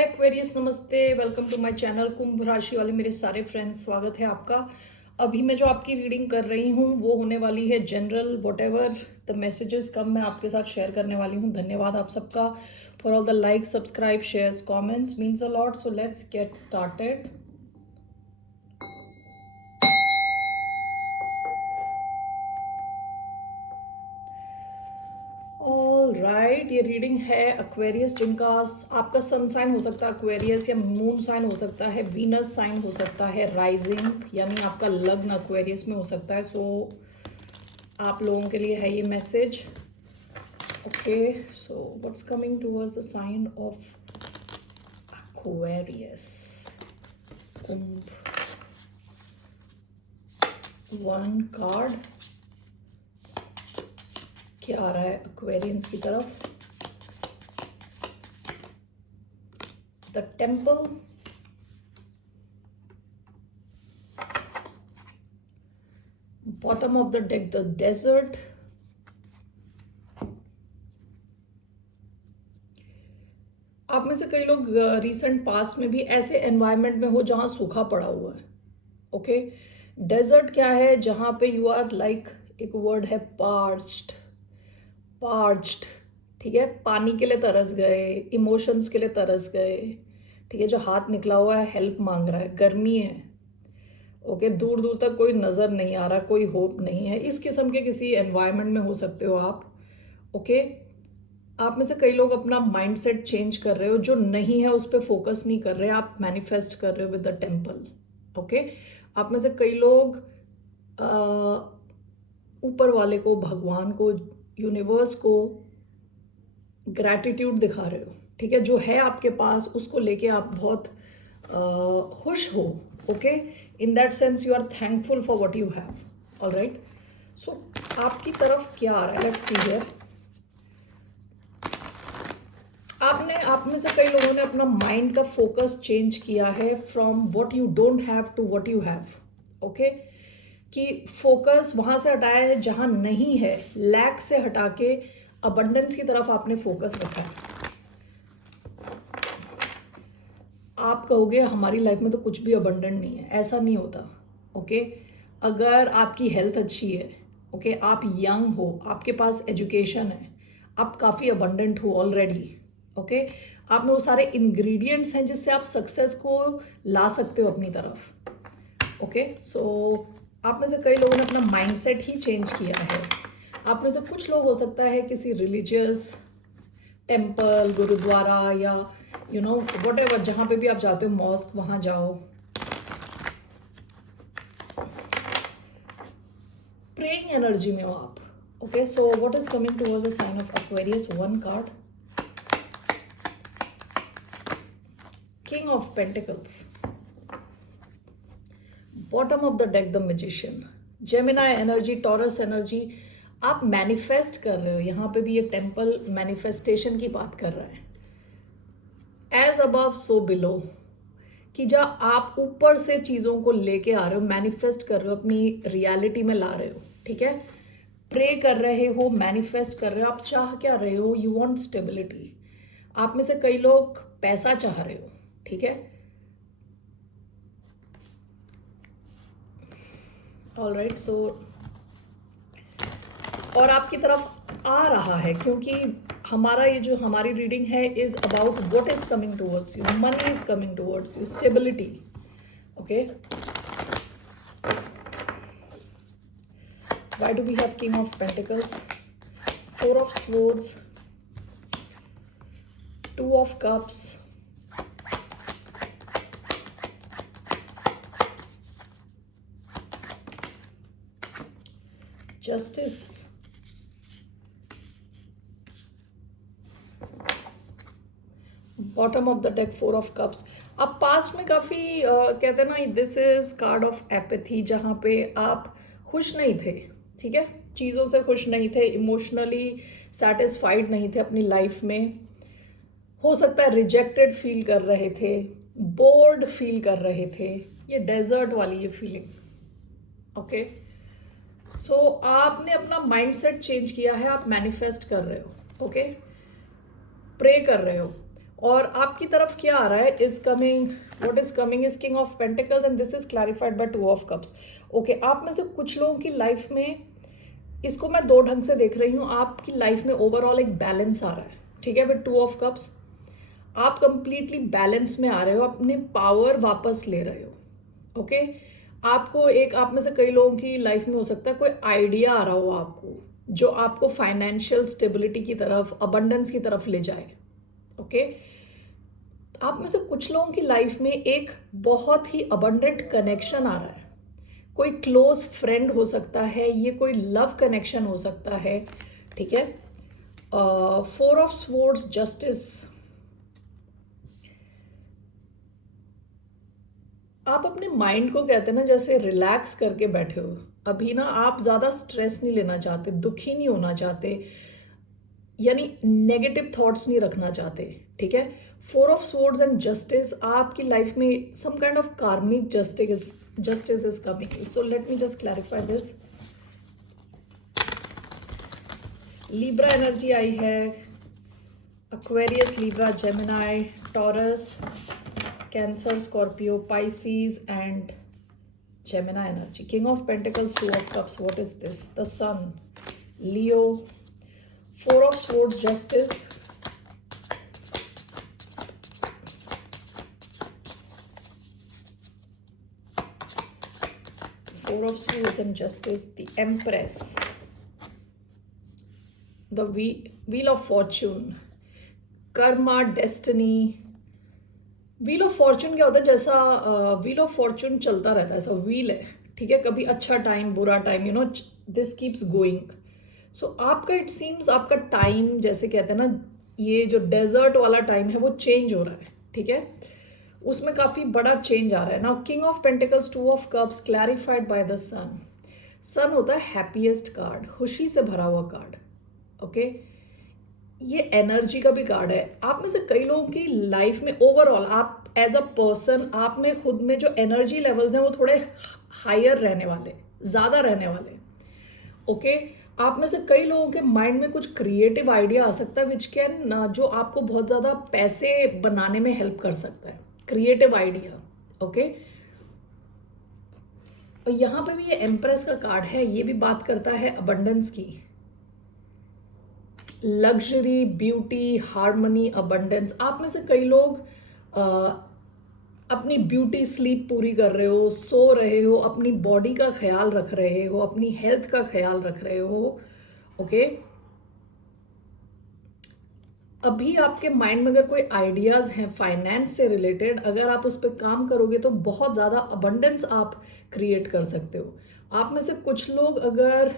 हाय Aquarius, नमस्ते। Welcome to my channel. कुंभ राशि वाले मेरे सारे फ्रेंड्स, स्वागत है आपका। अभी मैं जो आपकी रीडिंग कर रही हूँ वो होने वाली है general. Whatever the messages come मैं आपके साथ शेयर करने वाली हूँ। धन्यवाद आप सबका for all the like, subscribe, shares, comments, means a lot. So let's get started. All right, ये रीडिंग है एक्वेरियस जिनका आपका सन साइन हो सकता है एक्वेरियस, या मून साइन हो सकता है, वीनस साइन हो सकता है, राइजिंग यानी आपका लग्न एक्वेरियस में हो सकता है। सो आप लोगों के लिए है ये message. Okay, so what's coming towards the sign of Aquarius, कुंभ। वन कार्ड क्या आ रहा है एक्वेरियंस की तरफ? The temple, bottom of the deck the desert, आप में से कई लोग रिसेंट पास्ट में भी ऐसे एनवायरनमेंट में हो जहां सूखा पड़ा हुआ है। ओके, डेजर्ट क्या है? जहां पे यू आर लाइक, एक वर्ड है पार्च्ड। पार्च्ड, ठीक है, पानी के लिए तरस गए, इमोशंस के लिए तरस गए, ठीक है, जो हाथ निकला हुआ है, हेल्प मांग रहा है, गर्मी है। ओके, दूर दूर तक कोई नज़र नहीं आ रहा, कोई होप नहीं है, इस किस्म के किसी एनवायरनमेंट में हो सकते हो आप। ओके, आप में से कई लोग अपना माइंडसेट चेंज कर रहे हो, जो नहीं है उस पर फोकस नहीं कर रहे, आप मैनिफेस्ट कर रहे हो विद द टेम्पल। ओके, आप में से कई लोग ऊपर वाले को, भगवान को, यूनिवर्स को ग्रैटिट्यूड दिखा रहे हो, ठीक है, जो है आपके पास उसको लेके आप बहुत खुश हो। Okay, in that sense you are thankful for what you have. All right, so आपकी तरफ क्या आ रहा है? Let's see here. आप में से कई लोगों ने अपना माइंड का फोकस चेंज किया है from what you don't have to what you have. Okay, कि फोकस वहां से हटाया है जहां नहीं है, लैक से हटा के अबंडेंस की तरफ आपने फोकस रखा है। आप कहोगे हमारी लाइफ में तो कुछ भी अबंडेंट नहीं है, ऐसा नहीं होता। ओके, अगर आपकी हेल्थ अच्छी है, ओके, आप यंग हो, आपके पास एजुकेशन है, आप काफ़ी अबंडेंट हो ऑलरेडी। ओके, आप में वो सारे इंग्रेडिएंट्स हैं जिससे आप सक्सेस को ला सकते हो अपनी तरफ। ओके, सो आप में से कई लोगों ने अपना माइंडसेट ही चेंज किया है। आप में से कुछ लोग हो सकता है किसी रिलीजियस टेम्पल, गुरुद्वारा, या यू नो वट एवर, जहाँ पे भी आप जाते हो, मॉस्क, वहाँ जाओ, प्रेइंग एनर्जी में हो आप। Okay, so what is coming towards the sign of Aquarius? One card, king of pentacles, bottom of the deck the magician, Gemini energy, Taurus energy. आप मैनिफेस्ट कर रहे हो, यहाँ पे भी ये टेम्पल मैनिफेस्टेशन की बात कर रहा है। एज अबव सो बिलो, कि जब आप ऊपर से चीज़ों को लेके आ रहे हो, मैनिफेस्ट कर रहे हो, अपनी रियलिटी में ला रहे हो, ठीक है, प्रे कर रहे हो, मैनिफेस्ट कर रहे हो, आप चाह क्या रहे हो? You want stability. आप में से कई लोग पैसा चाह रहे हो, ठीक है, ऑल राइट। सो और आपकी तरफ आ रहा है, क्योंकि हमारा ये जो हमारी रीडिंग है is about what is coming towards you, money is coming towards you, stability. Okay, why do we have king of pentacles, four of swords, two of cups, justice, bottom of the deck four of cups. आप past में काफ़ी कहते हैं ना, this is called of apathy, जहाँ पे आप खुश नहीं थे, ठीक है, चीज़ों से खुश नहीं थे, इमोशनली सेटिस्फाइड नहीं थे अपनी लाइफ में। हो सकता है रिजेक्टेड फील कर रहे थे, बोर्ड फील कर रहे थे, ये डेजर्ट वाली ये फीलिंग। ओके, सो आपने अपना माइंडसेट चेंज किया है, आप मैनिफेस्ट कर रहे हो, ओके, प्रे कर रहे हो, और आपकी तरफ क्या आ रहा है, is coming, what is coming is king of pentacles and this is clarified by two of cups. Okay, आप में से कुछ लोगों की लाइफ में, इसको मैं दो ढंग से देख रही हूँ, आपकी लाइफ में ओवरऑल एक बैलेंस आ रहा है, ठीक है, विद टू ऑफ कप्स आप कंप्लीटली बैलेंस में आ रहे हो, अपने पावर वापस ले रहे हो। ओके, आपको एक, आप में से कई लोगों की लाइफ में हो सकता है कोई आइडिया आ रहा हो आपको, जो आपको फाइनेंशियल स्टेबिलिटी की तरफ, अबंडेंस की तरफ ले जाए। ओके, आप में से कुछ लोगों की लाइफ में एक बहुत ही अबंडेंट कनेक्शन आ रहा है, कोई क्लोज फ्रेंड हो सकता है, ये कोई लव कनेक्शन हो सकता है, ठीक है। 4 ऑफ स्वॉर्ड्स, जस्टिस, आप अपने माइंड को कहते हैं ना जैसे रिलैक्स करके बैठे हो अभी ना, आप ज़्यादा स्ट्रेस नहीं लेना चाहते, दुखी नहीं होना चाहते, यानी नेगेटिव थॉट्स नहीं रखना चाहते, ठीक है। 4 ऑफ स्वॉर्ड्स एंड जस्टिस, आपकी लाइफ में some kind of karmic justice is coming. So let me just clarify this. Libra energy आई है, Aquarius, Libra, Gemini, Taurus, Cancer, Scorpio, Pisces and Gemini energy. King of pentacles, 2 of cups, what is this, the sun, Leo, 4 of swords, justice, 4 of swords and justice, the empress, the wheel of fortune, Karma, destiny. Wheel of Fortune क्या होता है, जैसा wheel of Fortune चलता रहता है, ऐसा wheel है, ठीक है, कभी अच्छा टाइम, बुरा time, you know, this keeps going. So आपका, इट सीम्स आपका टाइम, जैसे कहते हैं ना, ये जो डेजर्ट वाला टाइम है वो चेंज हो रहा है, ठीक है, उसमें काफ़ी बड़ा चेंज आ रहा है। Now king of pentacles, 2 of cups, clarified by the sun. Sun होता है हैप्पीएस्ट कार्ड, खुशी से भरा हुआ कार्ड। ओके, ये एनर्जी का भी कार्ड है। आप में से कई लोगों की लाइफ में ओवरऑल, आप एज अ पर्सन, आप में खुद में जो एनर्जी लेवल्स हैं वो थोड़े हायर रहने वाले, ज़्यादा रहने वाले। ओके, आप में से कई लोगों के माइंड में कुछ क्रिएटिव आइडिया आ सकता है विच कैन, जो आपको बहुत ज़्यादा पैसे बनाने में हेल्प कर सकता है, क्रिएटिव आइडिया। ओके, और यहाँ पे भी ये एम्प्रेस का कार्ड है, ये भी बात करता है अबंडेंस की, लग्जरी, ब्यूटी, हार्मनी, अबंडेंस। आप में से कई लोग अपनी ब्यूटी स्लीप पूरी कर रहे हो, सो रहे हो, अपनी बॉडी का ख्याल रख रहे हो, अपनी हेल्थ का ख्याल रख रहे हो। ओके, अभी आपके माइंड में अगर कोई आइडियाज़ हैं फाइनेंस से रिलेटेड, अगर आप उस पर काम करोगे तो बहुत ज़्यादा अबंडेंस आप क्रिएट कर सकते हो। आप में से कुछ लोग अगर,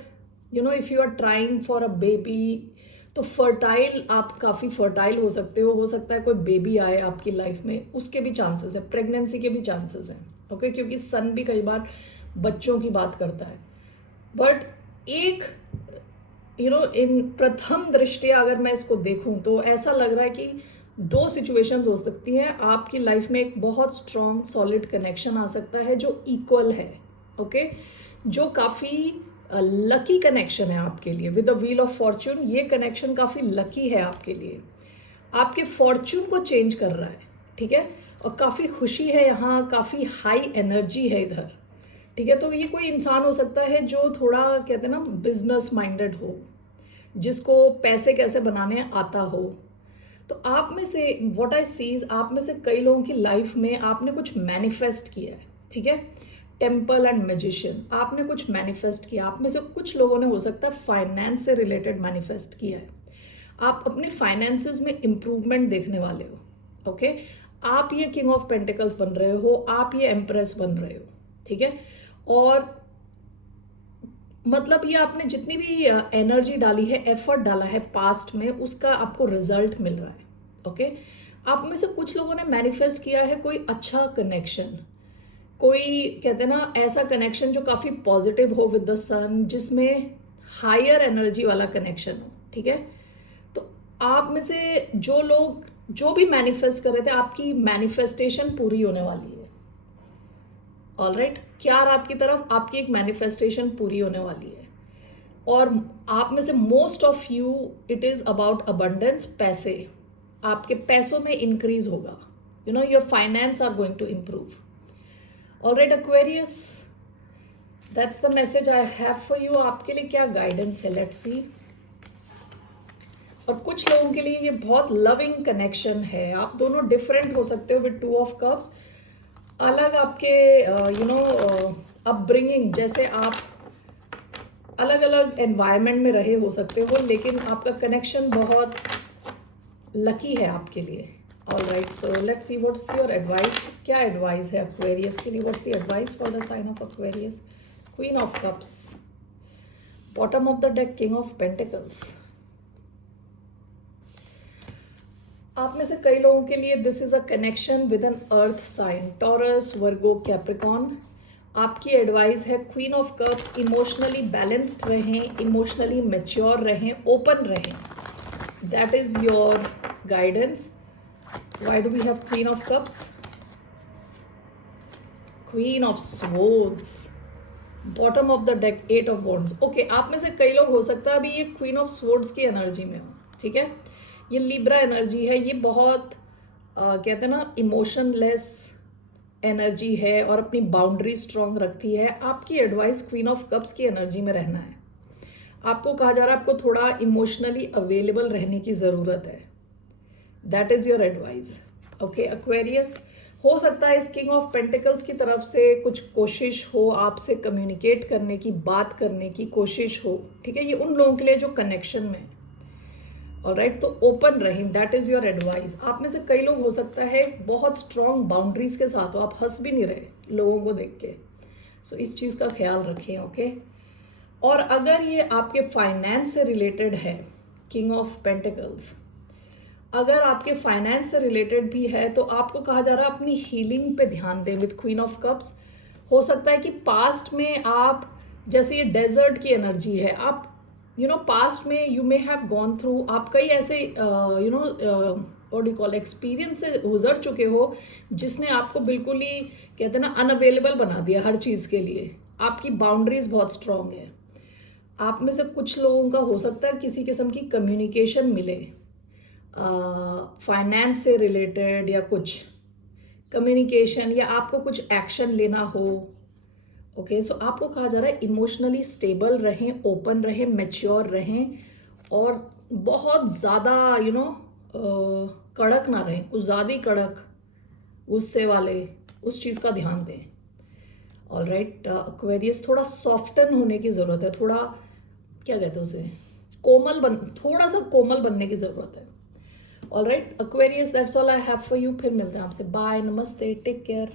you know, if you are trying for a baby, तो फर्टाइल, आप काफ़ी फर्टाइल हो सकते हो सकता है कोई बेबी आए आपकी लाइफ में, उसके भी चांसेस हैं, प्रेगनेंसी के भी चांसेस हैं। ओके, क्योंकि सन भी कई बार बच्चों की बात करता है। बट एक, यू नो, इन प्रथम दृष्टया अगर मैं इसको देखूं तो ऐसा लग रहा है कि 2 सिचुएशंस हो सकती हैं आपकी लाइफ में। एक बहुत स्ट्रॉन्ग सॉलिड कनेक्शन आ सकता है जो इक्वल है, ओके, जो काफ़ी लकी कनेक्शन है आपके लिए with the wheel of Fortune. ये कनेक्शन काफ़ी लकी है आपके लिए, आपके फॉर्चून को चेंज कर रहा है, ठीक है, और काफ़ी खुशी है यहाँ, काफ़ी हाई एनर्जी है इधर, ठीक है। तो ये कोई इंसान हो सकता है जो थोड़ा, कहते हैं ना, बिजनेस माइंडेड हो, जिसको पैसे कैसे बनाने आता हो। तो आप में से, व्हाट आई सीज, आप में से कई लोगों की लाइफ में आपने कुछ मैनिफेस्ट किया है, ठीक है। टेम्पल एंड मैजिशियन, आपने कुछ मैनिफेस्ट किया। आप में से कुछ लोगों ने हो सकता है फाइनेंस से रिलेटेड मैनिफेस्ट किया है। आप अपने फाइनेंसेस में इम्प्रूवमेंट देखने वाले हो। ओके, आप ये किंग ऑफ पेंटिकल्स बन रहे हो, आप ये एम्प्रेस बन रहे हो, ठीक है। और मतलब ये आपने जितनी भी एनर्जी डाली है, एफर्ट डाला है पास्ट में, उसका आपको रिजल्ट मिल रहा है। ओके, आप में से कुछ लोगों ने मैनिफेस्ट किया है कोई अच्छा कनेक्शन, कोई, कहते हैं ना, ऐसा कनेक्शन जो काफ़ी पॉजिटिव हो विद द सन, जिसमें हायर एनर्जी वाला कनेक्शन हो, ठीक है। तो आप में से जो लोग जो भी मैनिफेस्ट कर रहे थे, आपकी मैनिफेस्टेशन पूरी होने वाली है। ऑलराइट, क्या आपकी तरफ आपकी एक मैनिफेस्टेशन पूरी होने वाली है। और आप में से most of you, it is about abundance, पैसे, आपके पैसों में इंक्रीज होगा, you know your finance are going to improve. Alright Aquarius, that's the message I have for you. आपके लिए क्या गाइडेंस है, लेट्स सी। और कुछ लोगों के लिए ये बहुत लविंग कनेक्शन है, आप दोनों डिफरेंट हो सकते हो विद 2 ऑफ कप्स। अलग आपके अपब्रिंगिंग, जैसे आप अलग अलग एनवायरनमेंट में रहे हो सकते हो, लेकिन आपका कनेक्शन बहुत लकी है आपके लिए। Alright, so let's see what's your advice. क्या एडवाइस है एक्वेरियस के लिए? What's the advice for the sign of Aquarius? Queen of cups, bottom of the deck king of pentacles. आप में से कई लोगों के लिए this is a connection with an earth sign, Taurus, Virgo, Capricorn. आपकी एडवाइस है queen of cups, emotionally balanced रहें, इमोशनली मैच्योर रहें, ओपन रहें। That is your guidance. Why do we have queen of cups? Queen of swords, bottom of the deck 8 of wands. Okay, आप में से कई लोग हो सकता है अभी ये क्वीन ऑफ स्वॉर्ड्स की एनर्जी में हो, ठीक है। ये लिब्रा एनर्जी है, ये बहुत कहते हैं ना इमोशनलेस एनर्जी है और अपनी बाउंड्री स्ट्रॉन्ग रखती है। आपकी एडवाइस क्वीन ऑफ कप्स की एनर्जी में रहना है। आपको कहा जा रहा है आपको थोड़ा इमोशनली अवेलेबल रहने की ज़रूरत है। That is your advice. Okay Aquarius, हो सकता है इस किंग ऑफ पेंटिकल्स की तरफ से कुछ कोशिश हो आपसे कम्युनिकेट करने की, बात करने की कोशिश हो, ठीक है। ये उन लोगों के लिए जो कनेक्शन में, ऑलराइट, तो ओपन रहें, दैट इज़ योर एडवाइस। आप में से कई लोग हो सकता है बहुत स्ट्रॉन्ग बाउंड्रीज के साथ हो, आप हंस भी नहीं रहे लोगों को देख के। सो इस चीज़ का ख्याल रखें, ओके। और अगर ये आपके फाइनेंस से रिलेटेड है, किंग ऑफ पेंटिकल्स, अगर आपके फाइनेंस से रिलेटेड भी है तो आपको कहा जा रहा है अपनी हीलिंग पे ध्यान दें विद क्वीन ऑफ कप्स। हो सकता है कि पास्ट में आप, जैसे ये डेजर्ट की एनर्जी है, आप पास्ट में you may have gone through, आप कई ऐसे व्हाट डू कॉल एक्सपीरियंस से गुजर चुके हो जिसने आपको बिल्कुल ही कहते हैं ना अनअवेलेबल बना दिया हर चीज़ के लिए। आपकी बाउंड्रीज बहुत स्ट्रांग है। आप में से कुछ लोगों का हो सकता है किसी किस्म की कम्युनिकेशन मिले फाइनेंस से रिलेटेड, या कुछ कम्युनिकेशन, या आपको कुछ एक्शन लेना हो। ओके, सो आपको कहा जा रहा है इमोशनली स्टेबल रहें, ओपन रहें, मैच्योर रहें, और बहुत ज़्यादा कड़क ना रहें, कुछ ज़्यादा ही कड़क गुस्से वाले उस चीज़ का ध्यान दें। ऑलराइट एक्वेरियस, थोड़ा सॉफ्टन होने की ज़रूरत है, थोड़ा क्या कहते हैं उसे, थोड़ा सा कोमल बनने की ज़रूरत है। Alright Aquarius, that's all I have for you. फिर मिलते हैं आपसे, बाय, नमस्ते, टेक केयर।